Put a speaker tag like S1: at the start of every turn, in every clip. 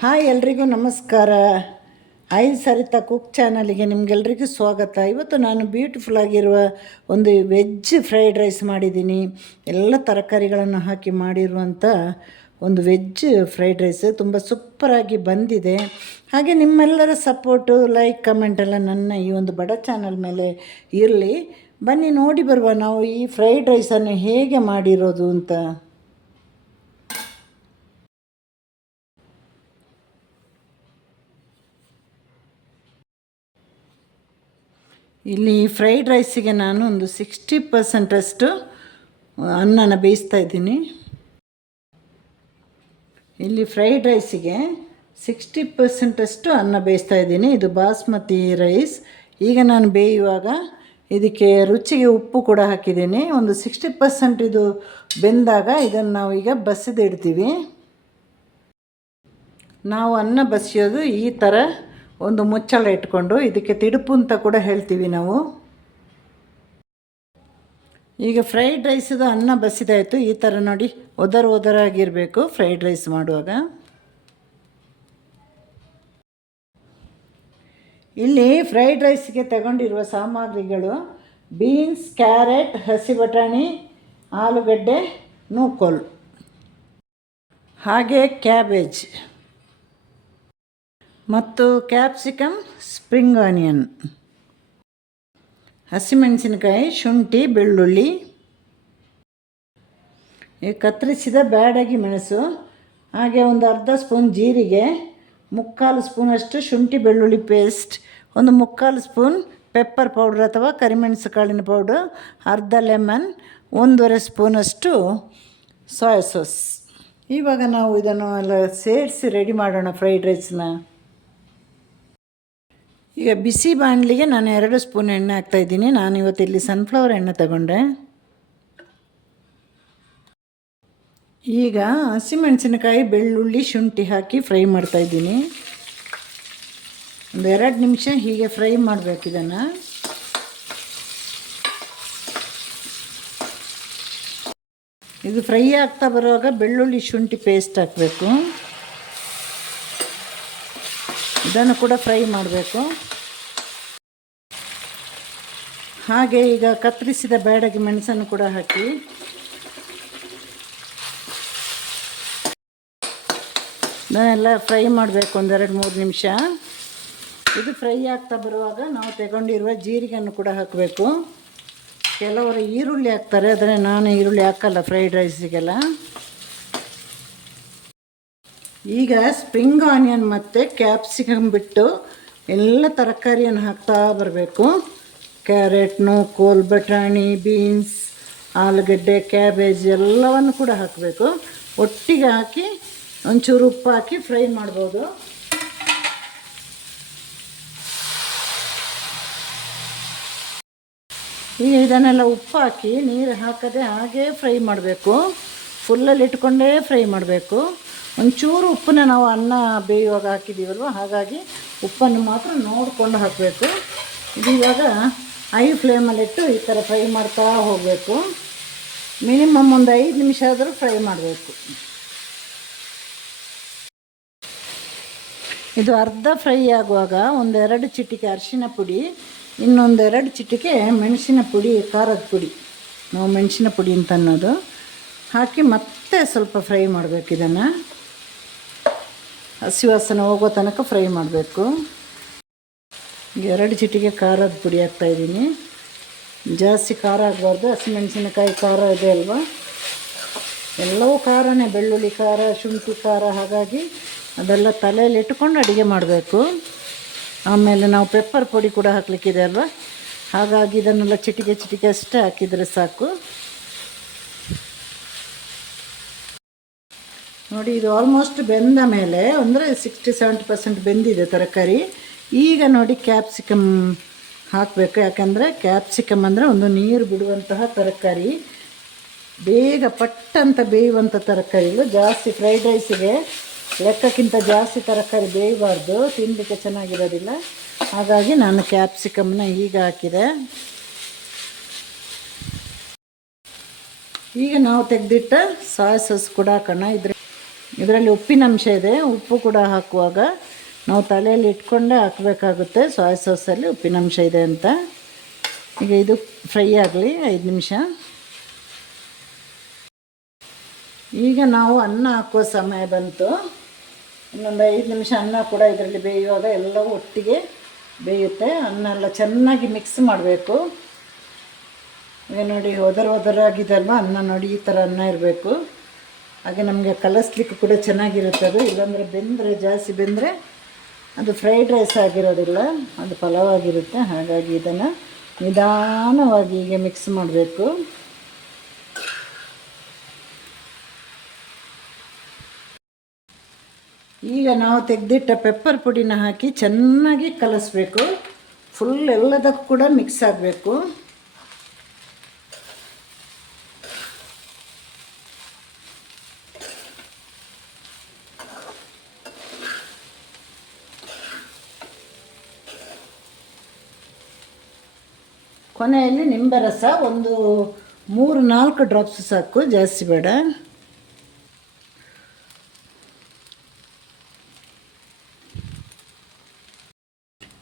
S1: Hi ಎಲ್ರಿಗೂ ನಮಸ್ಕಾರ. I Sarita cook ಚಾನಲಿಗೆ ನಿಮಗೆಲ್ರಿಗೂ ಸ್ವಾಗತ. ಇವತ್ತು ನಾನು ಬ್ಯೂಟಿಫುಲ್ ಆಗಿರುವ ಒಂದು ವೆಜ್ ಫ್ರೈಡ್ ರೈಸ್ ಮಾಡಿದ್ದೀನಿ. ಎಲ್ಲ ತರಕಾರಿಗಳನ್ನು ಹಾಕಿ ಮಾಡಿರುವಂಥ ಒಂದು ವೆಜ್ ಫ್ರೈಡ್ ರೈಸ್ ತುಂಬ ಸೂಪರಾಗಿ ಬಂದಿದೆ. ಹಾಗೆ ನಿಮ್ಮೆಲ್ಲರ ಸಪೋರ್ಟು, ಲೈಕ್, ಕಮೆಂಟ್ ಎಲ್ಲ ನನ್ನ ಈ ಒಂದು ಬಡ ಚಾನಲ್ ಮೇಲೆ ಇರಲಿ. ಬನ್ನಿ ನೋಡಿ ಬರುವ ನಾವು ಈ ಫ್ರೈಡ್ ರೈಸನ್ನು ಹೇಗೆ ಮಾಡಿರೋದು ಅಂತ. ಇಲ್ಲಿ ಫ್ರೈಡ್ ರೈಸಿಗೆ ನಾನು ಒಂದು ಸಿಕ್ಸ್ಟಿ ಪರ್ಸೆಂಟಷ್ಟು ಅನ್ನನ ಬೇಯಿಸ್ತಾ ಇದ್ದೀನಿ. ಇಲ್ಲಿ ಫ್ರೈಡ್ ರೈಸಿಗೆ ಸಿಕ್ಸ್ಟಿ ಪರ್ಸೆಂಟಷ್ಟು ಅನ್ನ ಬೇಯಿಸ್ತಾ ಇದ್ದೀನಿ. ಇದು ಬಾಸ್ಮತಿ ರೈಸ್ ಈಗ ನಾನು ಬೇಯುವಾಗ ಇದಕ್ಕೆ ರುಚಿಗೆ ಉಪ್ಪು ಕೂಡ ಹಾಕಿದ್ದೀನಿ. ಒಂದು ಸಿಕ್ಸ್ಟಿ ಪರ್ಸೆಂಟ್ ಇದು ಬೆಂದಾಗ ಇದನ್ನು ನಾವು ಈಗ ಬಸಿದಿಡ್ತೀವಿ ನಾವು ಅನ್ನ ಬಸಿಯೋದು ಈ ಥರ ಒಂದು ಮುಚ್ಚಳ ಇಟ್ಕೊಂಡು ಇದಕ್ಕೆ ತಿಡುಪು ಅಂತ ಕೂಡ ಹೇಳ್ತೀವಿ ನಾವು. ಈಗ ಫ್ರೈಡ್ ರೈಸದು ಅನ್ನ ಬಸಿದಾಯಿತು ಈ ಥರ ನೋಡಿ, ಒದರ ಒದರಾಗಿರಬೇಕು ಫ್ರೈಡ್ ರೈಸ್ ಮಾಡುವಾಗ. ಇಲ್ಲಿ ಫ್ರೈಡ್ ರೈಸ್ಗೆ ತಗೊಂಡಿರುವ ಸಾಮಗ್ರಿಗಳು ಬೀನ್ಸ್ ಕ್ಯಾರೆಟ್ ಹಸಿ ಬಟಾಣಿ, ಆಲೂಗಡ್ಡೆ ನೂಕೋಲ್ ಹಾಗೆ ಕ್ಯಾಬೇಜ್ ಮತ್ತು ಕ್ಯಾಪ್ಸಿಕಮ್ ಸ್ಪ್ರಿಂಗ್ ಆನಿಯನ್. ಹಸಿಮೆಣಸಿನಕಾಯಿ, ಶುಂಠಿ, ಬೆಳ್ಳುಳ್ಳಿ. ಈ ಕತ್ತರಿಸಿದ ಬ್ಯಾಡಗಿ ಮೆಣಸು, ಹಾಗೆ ಒಂದು ಅರ್ಧ ಸ್ಪೂನ್ ಜೀರಿಗೆ, ಮುಕ್ಕಾಲು ಸ್ಪೂನಷ್ಟು ಶುಂಠಿ ಬೆಳ್ಳುಳ್ಳಿ ಪೇಸ್ಟ್, ಒಂದು ಮುಕ್ಕಾಲು ಸ್ಪೂನ್ ಪೆಪ್ಪರ್ ಪೌಡ್ರ್ ಅಥವಾ ಕರಿಮೆಣಸು ಕಾಳಿನ ಪೌಡ್ರ್, ಅರ್ಧ ಲೆಮನ್, ಒಂದೂವರೆ ಸ್ಪೂನಷ್ಟು ಸೋಯಾ ಸಾಸ್. ಇವಾಗ ನಾವು ಇದನ್ನು ಎಲ್ಲ ಸೇರಿಸಿ ರೆಡಿ ಮಾಡೋಣ ಫ್ರೈಡ್ ರೈಸ್ನ. ಈಗ ಬಿಸಿ ಬಾಣಲಿಗೆ ನಾನು ಎರಡು ಸ್ಪೂನ್ ಎಣ್ಣೆ ಹಾಕ್ತಾಯಿದ್ದೀನಿ ನಾನು ಇವತ್ತು ಇಲ್ಲಿ ಸನ್ಫ್ಲವರ್ ಎಣ್ಣೆ ತಗೊಂಡೆ. ಈಗ ಹಸಿಮೆಣಸಿನಕಾಯಿ, ಬೆಳ್ಳುಳ್ಳಿ, ಶುಂಠಿ ಹಾಕಿ ಫ್ರೈ ಮಾಡ್ತಾಯಿದ್ದೀನಿ ಒಂದು ಎರಡು ನಿಮಿಷ ಹೀಗೆ ಫ್ರೈ ಮಾಡಬೇಕು ಇದನ್ನು. ಇದು ಫ್ರೈ ಆಗ್ತಾ ಬರುವಾಗ ಬೆಳ್ಳುಳ್ಳಿ, ಶುಂಠಿ ಪೇಸ್ಟ್ ಹಾಕಬೇಕು. ಇದನ್ನು ಕೂಡ ಫ್ರೈ ಮಾಡಬೇಕು. ಹಾಗೆ ಈಗ ಕತ್ತರಿಸಿದ ಬೇಡಗೆ ಮೆಣಸನ್ನು ಕೂಡ ಹಾಕಿ. ಇದನ್ನೆಲ್ಲ ಫ್ರೈ ಮಾಡಬೇಕು ಒಂದೆರಡು ಮೂರು ನಿಮಿಷ. ಇದು ಫ್ರೈ ಆಗ್ತಾ ಬರುವಾಗ ನಾವು ತಗೊಂಡಿರುವ ಜೀರಿಗೆಯನ್ನು ಕೂಡ ಹಾಕಬೇಕು. ಕೆಲವರು ಈರುಳ್ಳಿ ಹಾಕ್ತಾರೆ, ಆದರೆ ನಾನು ಈರುಳ್ಳಿ ಹಾಕಲ್ಲ ಫ್ರೈಡ್ ರೈಸಿಗೆಲ್ಲ ಈಗ ಸ್ಪ್ರಿಂಗ್ ಆನಿಯನ್ ಮತ್ತು ಕ್ಯಾಪ್ಸಿಕಮ್ ಬಿಟ್ಟು ಎಲ್ಲ ತರಕಾರಿಯನ್ನು ಹಾಕ್ತಾ ಬರಬೇಕು. ಕ್ಯಾರೆಟ್ನು ಕೋಲ್ ಬಟಾಣಿ ಬೀನ್ಸ್ ಆಲೂಗಡ್ಡೆ ಕ್ಯಾಬೇಜ್ ಎಲ್ಲವನ್ನು ಕೂಡ ಹಾಕಬೇಕು. ಒಟ್ಟಿಗೆ ಹಾಕಿ ಒಂಚೂರು ಉಪ್ಪು ಹಾಕಿ ಫ್ರೈ ಮಾಡ್ಬೋದು. ಈಗ ಇದನ್ನೆಲ್ಲ ಉಪ್ಪು ಹಾಕಿ ನೀರು ಹಾಕದೆ ಹಾಗೇ ಫ್ರೈ ಮಾಡಬೇಕು. ಫುಲ್ಲಲ್ಲಿ ಇಟ್ಕೊಂಡೇ ಫ್ರೈ ಮಾಡಬೇಕು. ಒಂಚೂರು ಉಪ್ಪನ್ನ ನಾವು ಅನ್ನ ಬೇಯುವಾಗ ಹಾಕಿದ್ದೀವಲ್ವ ಹಾಗಾಗಿ ಉಪ್ಪನ್ನು ಮಾತ್ರ ನೋಡಿಕೊಂಡು ಹಾಕಬೇಕು. ಇದು ಇವಾಗ ಐ ಫ್ಲೇಮಲ್ಲಿಟ್ಟು ಈ ಥರ ಫ್ರೈ ಮಾಡ್ತಾ ಹೋಗಬೇಕು. ಮಿನಿಮಮ್ ಒಂದು ಐದು ನಿಮಿಷ ಆದರೂ ಫ್ರೈ ಮಾಡಬೇಕು. ಇದು ಅರ್ಧ ಫ್ರೈ ಆಗುವಾಗ ಒಂದೆರಡು ಚಿಟಿಕೆ ಅರಿಶಿನ ಪುಡಿ, ಇನ್ನೊಂದೆರಡು ಚಿಟಿಕೆ ಮೆಣಸಿನ ಪುಡಿ, ಖಾರದ ಪುಡಿ. ನಾವು ಮೆಣಸಿನ ಪುಡಿ ಅಂತ ಅನ್ನೋದು. ಹಾಕಿ ಮತ್ತೆ ಸ್ವಲ್ಪ ಫ್ರೈ ಮಾಡಬೇಕು ಇದನ್ನು. ಹಸಿ ವಾಸನೆ ಹೋಗೋ ತನಕ ಫ್ರೈ ಮಾಡಬೇಕು. ಎರಡು ಚಿಟಿಗೆ ಖಾರದ ಪುಡಿ ಹಾಕ್ತಾಯಿದ್ದೀನಿ ಜಾಸ್ತಿ ಖಾರ ಆಗಬಾರ್ದು, ಹಸಿಮೆಣಸಿನಕಾಯಿ ಖಾರ ಇದೆ ಅಲ್ವಾ? ಎಲ್ಲವೂ ಖಾರನೇ, ಬೆಳ್ಳುಳ್ಳಿ ಖಾರ, ಶುಂಠಿ ಖಾರ, ಹಾಗಾಗಿ ಅದೆಲ್ಲ ತಲೆಯಲ್ಲಿ ಇಟ್ಕೊಂಡು ಅಡುಗೆ ಮಾಡಬೇಕು. ಆಮೇಲೆ ನಾವು ಪೆಪ್ಪರ್ ಪುಡಿ ಕೂಡ ಹಾಕಲಿಕ್ಕಿದೆ ಅಲ್ವಾ? ಹಾಗಾಗಿ ಇದನ್ನೆಲ್ಲ ಚಿಟಿಕೆ ಚಿಟಿಕೆ ಅಷ್ಟೇ ಹಾಕಿದರೆ ಸಾಕು. ನೋಡಿ, ಇದು ಆಲ್ಮೋಸ್ಟ್ ಬೆಂದ ಮೇಲೆ ಅಂದರೆ ಸಿಕ್ಸ್ಟಿ ಸೆವೆಂಟಿ ಪರ್ಸೆಂಟ್ ಬೆಂದಿದೆ ತರಕಾರಿ. ಈಗ ನೋಡಿ ಕ್ಯಾಪ್ಸಿಕಮ್ ಹಾಕಬೇಕು. ಯಾಕಂದರೆ ಕ್ಯಾಪ್ಸಿಕಮ್ ಅಂದರೆ ಒಂದು ನೀರು ಬಿಡುವಂತಹ ತರಕಾರಿ. ಬೇಗ ಪಟ್ಟಂತ ಬೇಯುವಂಥ ತರಕಾರಿಗಳು ಜಾಸ್ತಿ ಫ್ರೈಡ್ ರೈಸಿಗೆ ಲೆಕ್ಕಕ್ಕಿಂತ ಜಾಸ್ತಿ ತರಕಾರಿ ಬೇಯಬಾರ್ದು. ತಿನ್ನಲಿಕ್ಕೆ ಚೆನ್ನಾಗಿರೋದಿಲ್ಲ. ಹಾಗಾಗಿ ನಾನು ಕ್ಯಾಪ್ಸಿಕಮ್ನ ಈಗ ಹಾಕಿದೆ. ಈಗ ನಾವು ತೆಗೆದಿಟ್ಟ ಸಾಸಸ್ ಕೂಡ ಹಾಕೋಣ. ಇದ್ರ ಇದರಲ್ಲಿ ಉಪ್ಪಿನಂಶ ಇದೆ. ಉಪ್ಪು ಕೂಡ ಹಾಕುವಾಗ ನಾವು ತಲೆಯಲ್ಲಿ ಇಟ್ಕೊಂಡೇ ಹಾಕಬೇಕಾಗುತ್ತೆ. ಸೋಯಾ ಸಾಸಲ್ಲಿ ಉಪ್ಪಿನಂಶ ಇದೆ ಅಂತ. ಈಗ ಇದು ಫ್ರೈ ಆಗಲಿ ಐದು ನಿಮಿಷ. ಈಗ ನಾವು ಅನ್ನ ಹಾಕುವ ಸಮಯ ಬಂತು. ಇನ್ನೊಂದು ಐದು ನಿಮಿಷ ಅನ್ನ ಕೂಡ ಇದರಲ್ಲಿ ಬೇಯುವಾಗ ಎಲ್ಲವೂ ಒಟ್ಟಿಗೆ ಬೇಯುತ್ತೆ. ಅನ್ನ ಎಲ್ಲ ಚೆನ್ನಾಗಿ ಮಿಕ್ಸ್ ಮಾಡಬೇಕು. ಈಗ ನೋಡಿ, ಒದರ ಒದರಾಗಿದಲ್ವ? ಅನ್ನ ನೋಡಿ ಈ ಥರ ಅನ್ನ ಇರಬೇಕು. ಹಾಗೆ ನಮಗೆ ಕಲಸ್ಲಿಕ್ಕೆ ಕೂಡ ಚೆನ್ನಾಗಿರುತ್ತೆ ಅದು. ಇಲ್ಲಾಂದರೆ ಬೆಂದರೆ, ಜಾಸ್ತಿ ಬೆಂದರೆ ಅದು ಫ್ರೈಡ್ ರೈಸ್ ಆಗಿರೋದಿಲ್ಲ. ಅದು ಪಲಾವ್ ಆಗಿರುತ್ತೆ ಹಾಗಾಗಿ ಇದನ್ನು ನಿಧಾನವಾಗಿ ಹೀಗೆ ಮಿಕ್ಸ್ ಮಾಡಬೇಕು. ಈಗ ನಾವು ತೆಗೆದಿಟ್ಟ ಪೆಪ್ಪರ್ ಪುಡಿನ ಹಾಕಿ ಚೆನ್ನಾಗಿ ಕಲಸಬೇಕು. ಫುಲ್ ಎಲ್ಲದಕ್ಕೂ ಕೂಡ ಮಿಕ್ಸ್ ಆಗಬೇಕು. ಕೊನೆಯಲ್ಲಿ ನಿಂಬೆ ರಸ, ಒಂದು ಮೂರು, ನಾಲ್ಕು ಡ್ರಾಪ್ಸ್ ಸಾಕು, ಜಾಸ್ತಿ ಬೇಡ.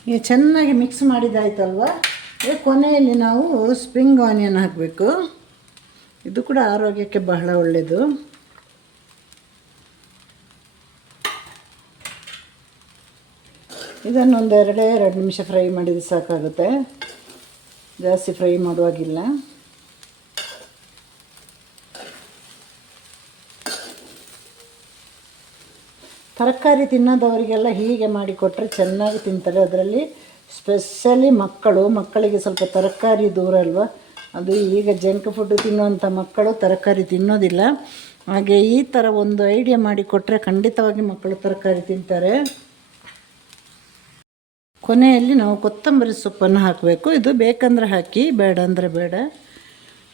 S1: ಈಗ ಚೆನ್ನಾಗಿ ಮಿಕ್ಸ್ ಮಾಡಿದಾಯ್ತಲ್ವ? ಕೊನೆಯಲ್ಲಿ ನಾವು ಸ್ಪ್ರಿಂಗ್ ಆನಿಯನ್ ಹಾಕಬೇಕು. ಇದು ಕೂಡ ಆರೋಗ್ಯಕ್ಕೆ ಬಹಳ ಒಳ್ಳೆಯದು ಇದನ್ನು ಒಂದೆರಡೇ ಎರಡೇ, ಎರಡು ನಿಮಿಷ ಫ್ರೈ ಮಾಡಿದರೆ ಸಾಕಾಗುತ್ತೆ. ಜಾಸ್ತಿ ಫ್ರೈ ಮಾಡುವಾಗಿಲ್ಲ. ತರಕಾರಿ ತಿನ್ನೋದವರಿಗೆಲ್ಲ ಹೀಗೆ ಮಾಡಿಕೊಟ್ರೆ ಚೆನ್ನಾಗಿ ತಿಂತಾರೆ. ಅದರಲ್ಲಿ ಸ್ಪೆಷಲಿ ಮಕ್ಕಳು, ಮಕ್ಕಳಿಗೆ ಸ್ವಲ್ಪ ತರಕಾರಿ ದೂರ ಅಲ್ವಾ? ಅದು ಈಗ ಜಂಕ್ ಫುಡ್ ತಿನ್ನುವಂಥ ಮಕ್ಕಳು ತರಕಾರಿ ತಿನ್ನೋದಿಲ್ಲ. ಹಾಗೆ ಈ ಥರ ಒಂದು ಐಡಿಯಾ ಮಾಡಿಕೊಟ್ರೆ ಖಂಡಿತವಾಗಿ ಮಕ್ಕಳು ತರಕಾರಿ ತಿಂತಾರೆ. ಕೊನೆಯಲ್ಲಿ ನಾವು ಕೊತ್ತಂಬರಿ ಸೊಪ್ಪನ್ನು ಹಾಕಬೇಕು. ಇದು ಬೇಕಂದ್ರೆ ಹಾಕಿ, ಬೇಡ ಅಂದರೆ ಬೇಡ.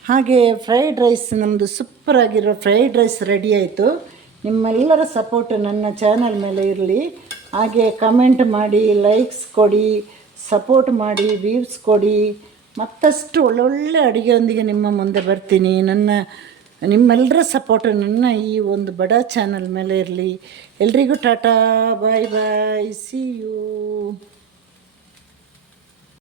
S1: ಹಾಗೆ ಫ್ರೈಡ್ ರೈಸ್ ನಮ್ಮದು ಸೂಪರಾಗಿರೋ ಫ್ರೈಡ್ ರೈಸ್ ರೆಡಿ ಆಯಿತು. ನಿಮ್ಮೆಲ್ಲರ ಸಪೋರ್ಟ್ ನನ್ನ ಚಾನಲ್ ಮೇಲೆ ಇರಲಿ. ಹಾಗೆ ಕಮೆಂಟ್ ಮಾಡಿ ಲೈಕ್ಸ್ ಕೊಡಿ ಸಪೋರ್ಟ್ ಮಾಡಿ ವ್ಯೂಸ್ ಕೊಡಿ. ಮತ್ತಷ್ಟು ಒಳ್ಳೊಳ್ಳೆ ಅಡುಗೆಯೊಂದಿಗೆ ನಿಮ್ಮ ಮುಂದೆ ಬರ್ತೀನಿ. ನನ್ನ, ನಿಮ್ಮೆಲ್ಲರ ಸಪೋರ್ಟ್ ನನ್ನ ಈ ಒಂದು ಬಡ ಚಾನಲ್ ಮೇಲೆ ಇರಲಿ. ಎಲ್ರಿಗೂ tata bye bye see you